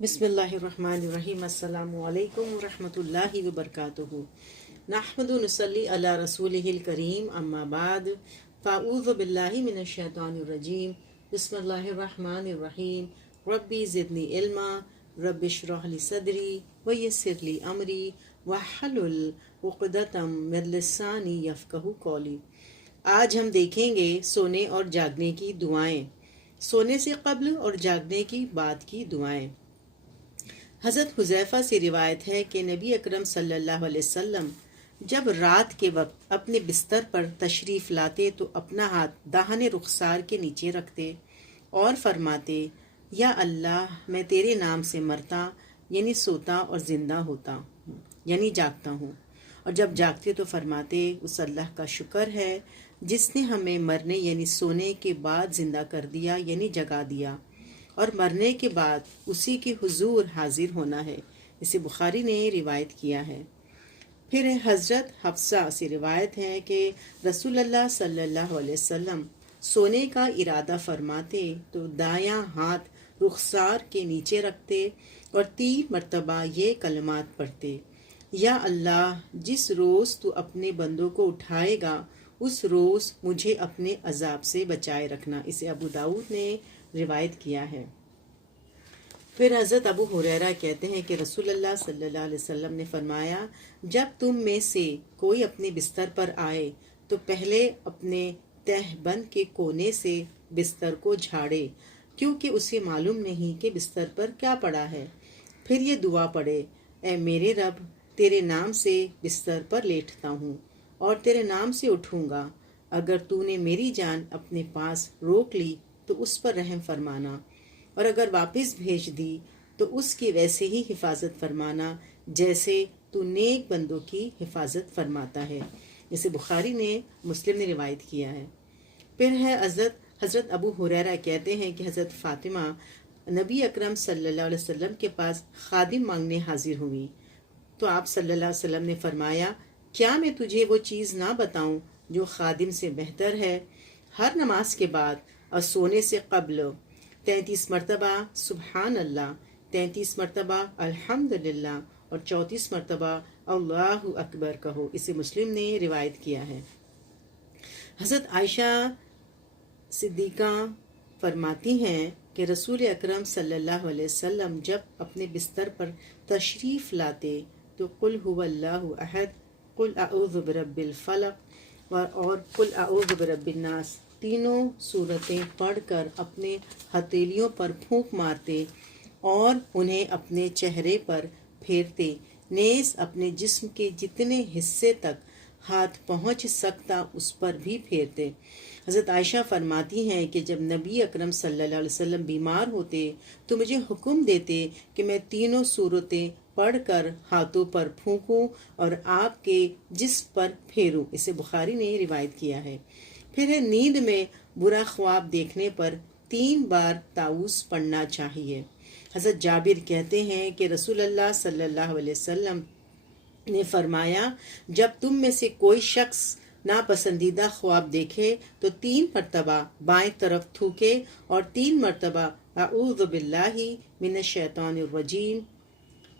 بسم اللہ الرحمن الرحیم۔ السلام علیکم ورحمۃ اللہ وبرکاتہ۔ نحمد و نصلی علی رسولہ الکریم، اما بعد، فاعوذ باللہ من الشیطان الرجیم، بسم اللہ الرحمن الرحیم۔ ربی زدنی علما، رب اشرح لی صدری ویسر لی امری واحلل عقدۃ من لسانی یفقہوا قولی۔ آج ہم دیکھیں گے سونے اور جاگنے کی دعائیں، سونے سے قبل اور جاگنے کی بعد کی دعائیں۔ حضرت حذیفہ سے روایت ہے کہ نبی اکرم صلی اللہ علیہ وسلم جب رات کے وقت اپنے بستر پر تشریف لاتے تو اپنا ہاتھ داہنے رخسار کے نیچے رکھتے اور فرماتے، یا اللہ، میں تیرے نام سے مرتا یعنی سوتا اور زندہ ہوتا ہوں یعنی جاگتا ہوں، اور جب جاگتے تو فرماتے، اس اللہ کا شکر ہے جس نے ہمیں مرنے یعنی سونے کے بعد زندہ کر دیا یعنی جگا دیا، اور مرنے کے بعد اسی کے حضور حاضر ہونا ہے۔ اسے بخاری نے روایت کیا ہے۔ پھر حضرت حفصہ سے روایت ہے کہ رسول اللہ صلی اللہ علیہ وسلم سونے کا ارادہ فرماتے تو دایاں ہاتھ رخسار کے نیچے رکھتے اور 3 مرتبہ یہ کلمات پڑھتے، یا اللہ، جس روز تو اپنے بندوں کو اٹھائے گا اس روز مجھے اپنے عذاب سے بچائے رکھنا۔ اسے ابو داؤد نے روایت کیا ہے۔ پھر حضرت ابو ہریرہ کہتے ہیں کہ رسول اللہ صلی اللہ علیہ وسلم نے فرمایا، جب تم میں سے کوئی اپنے بستر پر آئے تو پہلے اپنے تہ بند کے کونے سے بستر کو جھاڑے، کیونکہ اسے معلوم نہیں کہ بستر پر کیا پڑا ہے۔ پھر یہ دعا پڑھے، اے میرے رب، تیرے نام سے بستر پر لیٹتا ہوں اور تیرے نام سے اٹھوں گا۔ اگر تو نے میری جان اپنے پاس روک لی تو اس پر رحم فرمانا، اور اگر واپس بھیج دی تو اس کی ویسے ہی حفاظت فرمانا جیسے تو نیک بندوں کی حفاظت فرماتا ہے۔ اسے بخاری نے، مسلم نے روایت کیا ہے۔ پھر ہے حضرت ابو ہریرہ کہتے ہیں کہ حضرت فاطمہ نبی اکرم صلی اللہ علیہ وسلم کے پاس خادم مانگنے حاضر ہوئی تو آپ صلی اللہ علیہ وسلم نے فرمایا، کیا میں تجھے وہ چیز نہ بتاؤں جو خادم سے بہتر ہے؟ ہر نماز کے بعد اور سونے سے قبل 33 مرتبہ سبحان اللہ، 33 مرتبہ الحمدللہ اور 34 مرتبہ اللہ اکبر کہو۔ اسے مسلم نے روایت کیا ہے۔ حضرت عائشہ صدیقہ فرماتی ہیں کہ رسول اکرم صلی اللہ علیہ وسلم جب اپنے بستر پر تشریف لاتے تو قل هو اللہ احد، قل اعوذ برب الفلق اور قل اعوذ برب الناس تینوں صورتیں پڑھ کر اپنے ہتھیلیوں پر پھونک مارتے اور انہیں اپنے چہرے پر پھیرتے، نیز اپنے جسم کے جتنے حصے تک ہاتھ پہنچ سکتا اس پر بھی پھیرتے۔ حضرت عائشہ فرماتی ہیں کہ جب نبی اکرم صلی اللہ علیہ وسلم بیمار ہوتے تو مجھے حکم دیتے کہ میں تینوں صورتیں پڑھ کر ہاتھوں پر پھونکوں اور آپ کے جسم پر پھیروں۔ اسے بخاری نے روایت کیا ہے۔ پھر ہے نیند میں برا خواب دیکھنے پر 3 بار تعوذ پڑھنا چاہیے۔ حضرت جابر کہتے ہیں کہ رسول اللہ صلی اللہ علیہ وسلم نے فرمایا، جب تم میں سے کوئی شخص ناپسندیدہ خواب دیکھے تو 3 مرتبہ بائیں طرف تھوکے اور 3 مرتبہ اعوذ باللہ من الشیطان الرجیم،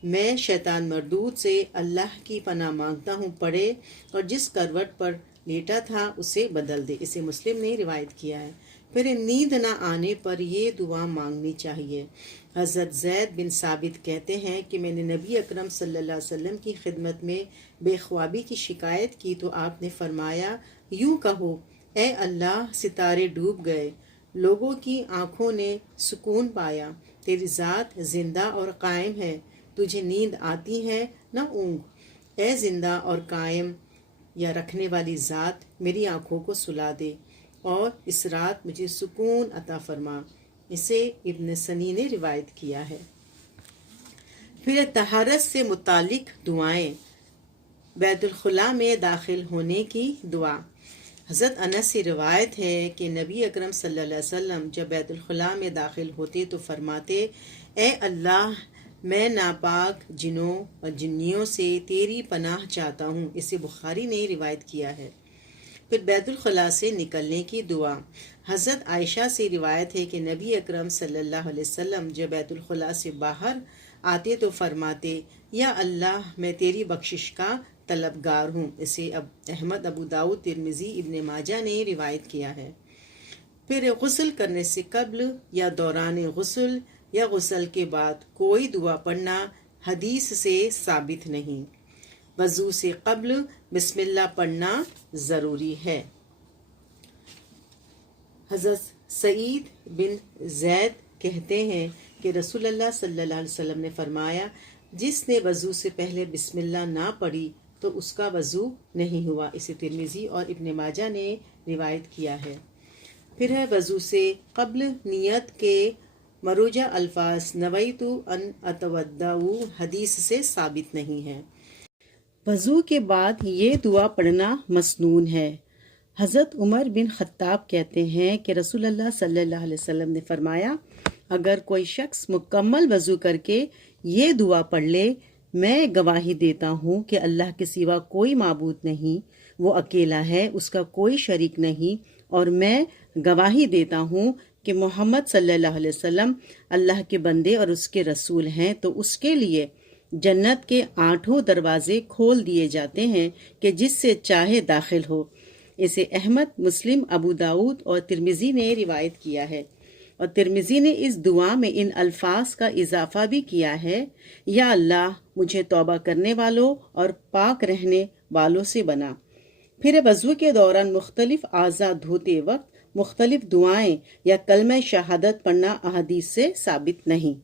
میں شیطان مردود سے اللہ کی پناہ مانگتا ہوں پڑھے اور جس کروٹ پر لیٹا تھا اسے بدل دے۔ اسے مسلم نے روایت کیا ہے۔ پھر نیند نہ آنے پر یہ دعا مانگنی چاہیے۔ حضرت زید بن ثابت کہتے ہیں کہ میں نے نبی اکرم صلی اللہ علیہ وسلم کی خدمت میں بے خوابی کی شکایت کی تو آپ نے فرمایا، یوں کہو، اے اللہ، ستارے ڈوب گئے، لوگوں کی آنکھوں نے سکون پایا، تیری ذات زندہ اور قائم ہے، تجھے نیند آتی ہے نہ اونگ، اے زندہ اور قائم یا رکھنے والی ذات، میری آنکھوں کو سلا دے اور اس رات مجھے سکون عطا فرما۔ اسے ابن سنی نے روایت کیا ہے۔ پھر طہارت سے متعلق دعائیں، بیت الخلاء میں داخل ہونے کی دعا۔ حضرت انس سے روایت ہے کہ نبی اکرم صلی اللہ علیہ وسلم جب بیت الخلاء میں داخل ہوتے تو فرماتے، اے اللہ، میں ناپاک جنوں اور جنیوں سے تیری پناہ چاہتا ہوں۔ اسے بخاری نے روایت کیا ہے۔ پھر بیت الخلاء سے نکلنے کی دعا۔ حضرت عائشہ سے روایت ہے کہ نبی اکرم صلی اللہ علیہ وسلم جب بیت الخلاء سے باہر آتے تو فرماتے، یا اللہ میں تیری بخشش کا طلبگار ہوں۔ اسے احمد، ابو داؤد، ترمذی، ابن ماجہ نے روایت کیا ہے۔ پھر غسل کرنے سے قبل یا دوران غسل یا غسل کے بعد کوئی دعا پڑھنا حدیث سے ثابت نہیں۔ وضو سے قبل بسم اللہ پڑھنا ضروری ہے۔ حضرت سعید بن زید کہتے ہیں کہ رسول اللہ صلی اللہ علیہ وسلم نے فرمایا، جس نے وضو سے پہلے بسم اللہ نہ پڑھی تو اس کا وضو نہیں ہوا۔ اسے ترمذی اور ابن ماجہ نے روایت کیا ہے۔ پھر ہے وضو سے قبل نیت کے مروجہ الفاظ نویت ان اتودع حدیث سے ثابت نہیں ہے۔ وضو کے بعد یہ دعا پڑھنا مسنون ہے۔ حضرت عمر بن خطاب کہتے ہیں کہ رسول اللہ صلی اللہ علیہ وسلم نے فرمایا، اگر کوئی شخص مکمل وضو کر کے یہ دعا پڑھ لے، میں گواہی دیتا ہوں کہ اللہ کے سوا کوئی معبود نہیں، وہ اکیلا ہے، اس کا کوئی شریک نہیں، اور میں گواہی دیتا ہوں کہ محمد صلی اللہ علیہ وسلم اللہ کے بندے اور اس کے رسول ہیں، تو اس کے لیے جنت کے 8 دروازے کھول دیے جاتے ہیں کہ جس سے چاہے داخل ہو۔ اسے احمد، مسلم، ابو داؤد اور ترمذی نے روایت کیا ہے، اور ترمذی نے اس دعا میں ان الفاظ کا اضافہ بھی کیا ہے، یا اللہ مجھے توبہ کرنے والوں اور پاک رہنے والوں سے بنا۔ پھر وضو کے دوران مختلف اعضاء دھوتے وقت مختلف دعائیں یا کلمہ شہادت پڑھنا احادیث سے ثابت نہیں۔